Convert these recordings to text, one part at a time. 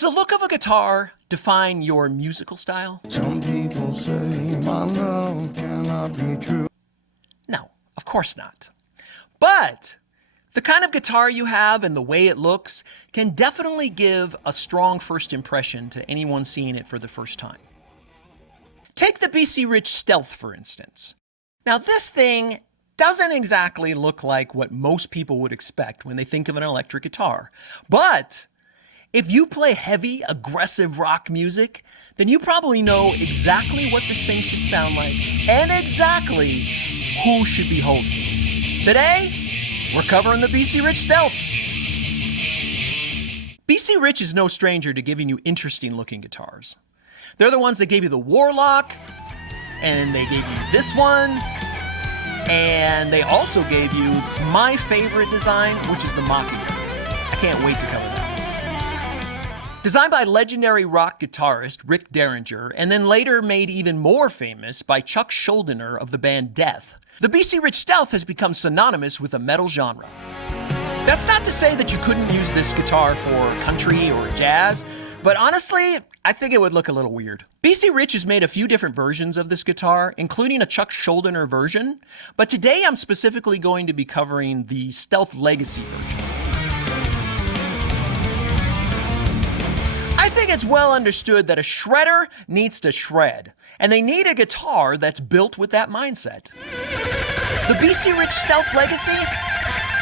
Does the look of a guitar define your musical style? Some people say my love cannot be true. No, of course not. But the kind of guitar you have and the way it looks can definitely give a strong first impression to anyone seeing it for the first time. Take the BC Rich Stealth, for instance. Now, this thing doesn't exactly look like what most people would expect when they think of an electric guitar. But if you play heavy, aggressive rock music, then you probably know exactly what this thing should sound like and exactly who should be holding it. Today, we're covering the BC Rich Stealth. BC Rich is no stranger to giving you interesting looking guitars. They're the ones that gave you the Warlock, and they gave you this one, and they also gave you my favorite design, which is the Mockingbird. I can't wait to cover that. Designed by legendary rock guitarist Rick Derringer, and then later made even more famous by Chuck Schuldiner of the band Death, the BC Rich Stealth has become synonymous with the metal genre. That's not to say that you couldn't use this guitar for country or jazz, but honestly, I think it would look a little weird. BC Rich has made a few different versions of this guitar, including a Chuck Schuldiner version, but today I'm specifically going to be covering the Stealth Legacy version. I think it's well understood that a shredder needs to shred, and they need a guitar that's built with that mindset. The BC Rich Stealth Legacy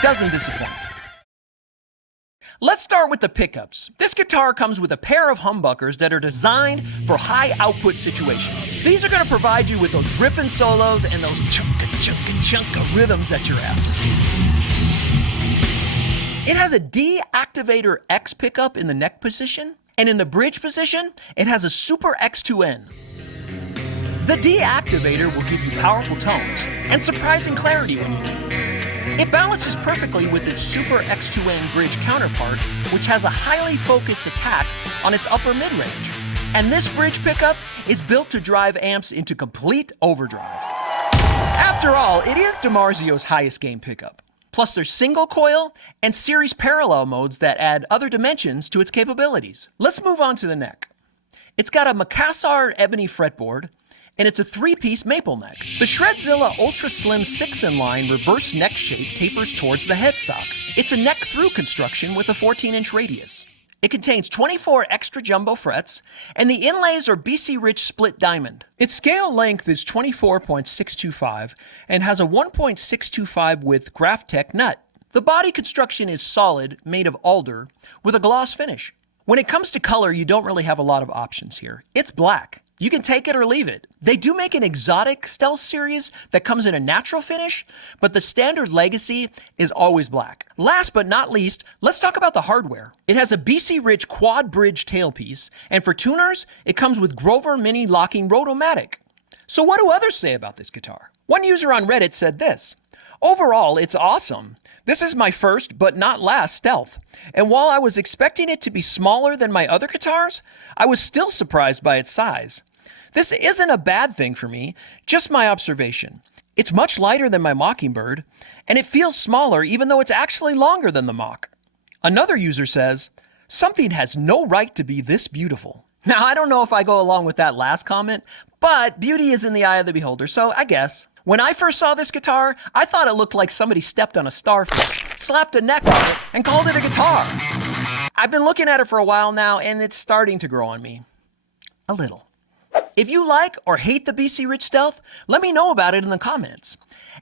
doesn't disappoint. Let's start with the pickups. This guitar comes with a pair of humbuckers that are designed for high output situations. These are going to provide you with those ripping solos and those chunka rhythms that you're after. It has a D-Activator X pickup in the neck position, and in the bridge position, it has a Super X2N. The D-Activator will give you powerful tones and surprising clarity when you need it. It balances perfectly with its Super X2N bridge counterpart, which has a highly focused attack on its upper mid-range. And this bridge pickup is built to drive amps into complete overdrive. After all, it is DiMarzio's highest gain pickup. Plus there's single coil and series parallel modes that add other dimensions to its capabilities. Let's move on to the neck. It's got a Macassar ebony fretboard, and it's a 3-piece maple neck. The Shredzilla Ultra Slim 6-in-line reverse neck shape tapers towards the headstock. It's a neck-through construction with a 14-inch radius. It contains 24 extra jumbo frets, and the inlays are BC Rich split diamond. Its scale length is 24.625 and has a 1.625 width Graphtec nut. The body construction is solid, made of alder, with a gloss finish. When it comes to color, you don't really have a lot of options here. It's black. You can take it or leave it. They do make an exotic Stealth series that comes in a natural finish, but the standard Legacy is always black. Last but not least, let's talk about the hardware. It has a BC Rich quad bridge tailpiece, and for tuners, it comes with Grover Mini locking Rotomatic. So what do others say about this guitar? One user on Reddit said this: "Overall, it's awesome. This is my first, but not last, Stealth. And while I was expecting it to be smaller than my other guitars, I was still surprised by its size. This isn't a bad thing for me, just my observation. It's much lighter than my Mockingbird, and it feels smaller even though it's actually longer than the Mock." Another user says, "Something has no right to be this beautiful." Now, I don't know if I go along with that last comment, but beauty is in the eye of the beholder, so I guess. When I first saw this guitar, I thought it looked like somebody stepped on a starfish, slapped a neck on it, and called it a guitar. I've been looking at it for a while now, and it's starting to grow on me. A little. If you like or hate the BC Rich Stealth, let me know about it in the comments.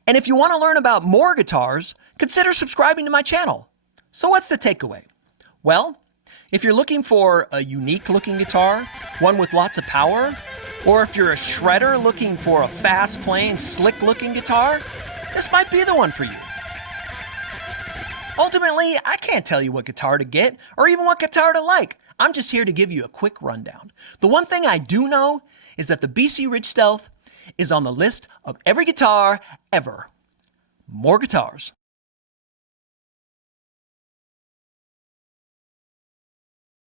And if you want to learn about more guitars, consider subscribing to my channel. So what's the takeaway? Well, if you're looking for a unique looking guitar, one with lots of power, or if you're a shredder looking for a fast playing, slick looking guitar, this might be the one for you. Ultimately, I can't tell you what guitar to get or even what guitar to like. I'm just here to give you a quick rundown. The one thing I do know is that the BC Rich Stealth is on the list of every guitar ever. More guitars.